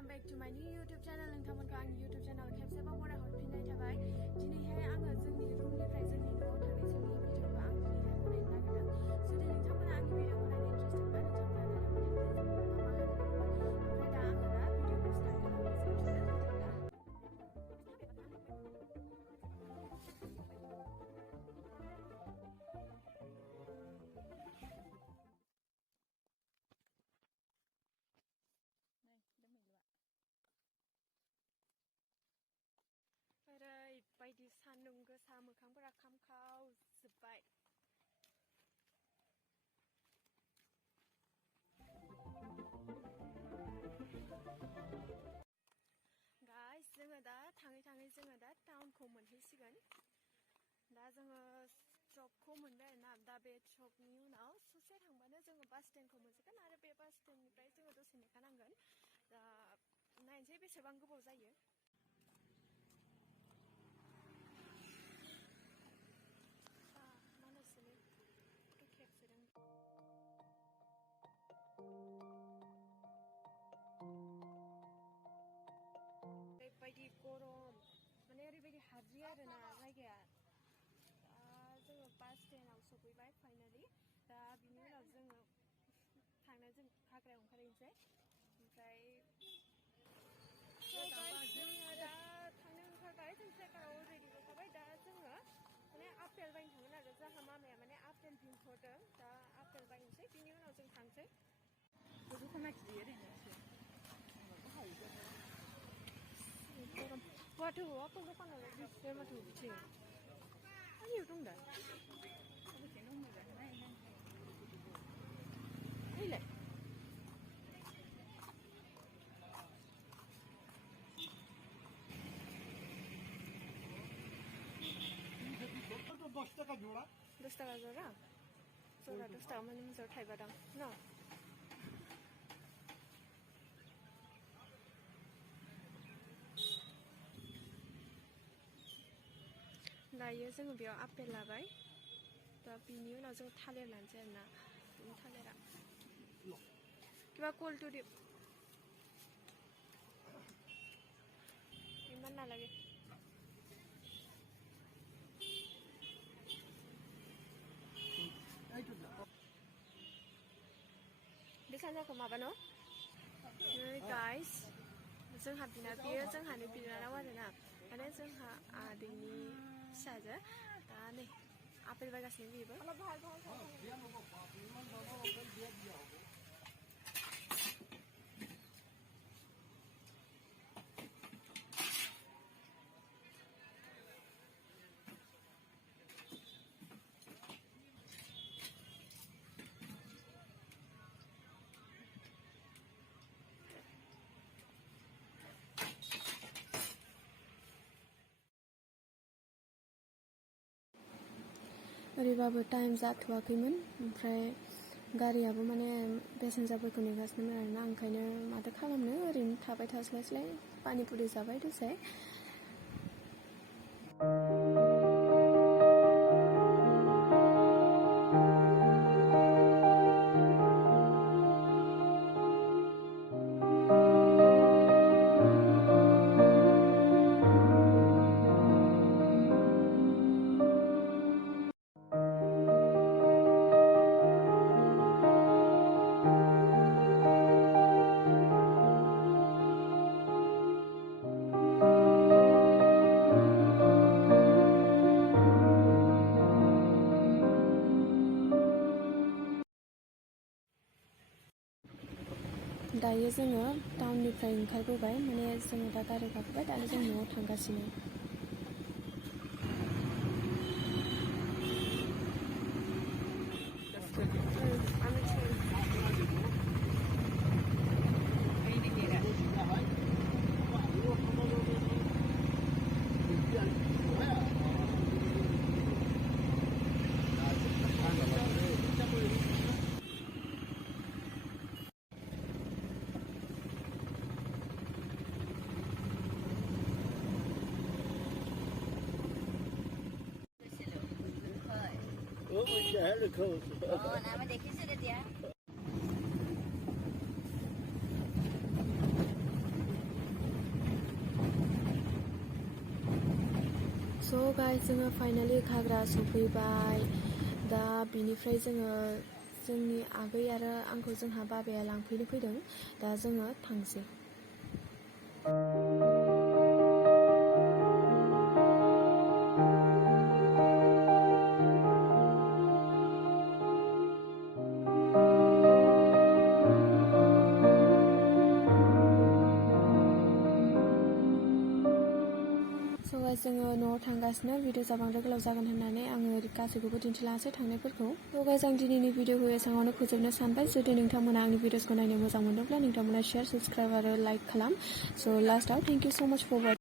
welcome back to my new YouTube channel. नोंथांमोनखौ आंनि YouTube channel खेबसेबाव बरायहरफिननाय थाबाय। दिनैहाय आङो जोंनि रुमनिफ्राय जोंनि न'आव थांनाय जोंनि भिडिअखौ आं दिनैहाय बनायनो नागिरदों। जुदि नोंथांमोना आंनि भिडिअखौ नायनो इन्टारेस्टेडबा नोंथांमोना नायलांबाय थादो। ओमफ्राय दा आङो भिडिअखौ स्टार्ट खालामनोसै। ओरैबायदि सान्दुं गोसा मोखांफोरा खामखावजोब्बाय। गाइस जोङो दा थाङै जोङो दा टाउनखौ मोनहैसिगोन। दा जोङो स्टपखौ मोनबाय आरोना। दा बे स्टपनि उनाव ससे थांबानो जोङो बास स्टेन्डखौ मोनसिगोन आरो बे बास स्टेन्डनिफ्राय जोङो दसे नेखानांगोन। दा नायनोसै बेसेबां गोबाव जायो। मानसिनि फट' खेबसोदों। ओरैबायदि गरम माने ओरैबायदि हाद्रि आरोना जायगाया। दा जोङो बास स्टेन्डआव सफैबाय फाइनालि। दा बिनि उनाव जोङो जों हाग्रायाव ओंखारहैनोसै। ओमफ्राय जोङो दा थांनो ओंखारबाय। जों ट्रेकाराव अलरेडि ओंखारबाय। दा जोङो माने आपेल बायनो थांगोन आरो जोंहा मामाया माने आपेल बिहरदों। दा आपेल बायनोसै बिनि उनाव जों थांसै। Waduh, apa bukan ada di sini mah tuh kecil. Ayo dong dah. Ini. तो 10 টাকা জোড়া। 10 টাকা জোড়া? জোড়া 10 টাকা মানে জোড়া थाइबा दां, न'? दायो जोङो बेयाव आपेल लाबाय। दा बिनि उनाव जों थालिर लानोसै आरोना। बिनि थालिरा किबा कल टु दि इमान नालागे। बेसेबां जाखो माबा न'? गाइस जोंहा बेयो जोंहानि बिनानाव आरोना। माने जोंहा आदैनि फिसाजो। दा नै आपेल बायगासिनो बेबो। ओरैबाबो टाइम जाथ'वाखैमोन। ओमफ्राय गारियाबो माने पेसेन्जारफोरखौ नेगासिनोमोन आरोना। ओंखायनो माथो खालामनो ओरैनो थाबाय थास्लायस्लाय पानिपुरि जाबाय दसे। दायो जोङो टाउननिफ्राय ओंखारबोबाय। माने जोङो दा गारि गाखोबाय। दायो जों न'आव थांगासिनो। नाम देखी से दिया। स' गाइस जोङो फाइनालि घाग्रा सफैबाय दा बिनिफ्राय जोङो जोंनि आगै आरो आंखौ जोंहा बाबाया लांफैनो फैदों दा जोङो थांसै जोङो न'आव थांगासिनो भिडिअ जाबांद्राय गोलाव जागोन होननानै आङो गासैखौबो दिन्थिलाङासै थांनायफोरखौ थ' गाइस आं दिनैनि भिडिअखौ एसेबाङावनो फोजोबनो सानबाय जुदि नोंथांमोना आंनि भिडिअसखौ नायनो मोजां मोनदोंब्ला नोंथांमोना शेयार साबस्क्राइब आरो लाइक खालाम स' लास्टआव थेंक इउ स' माच फर वाचिं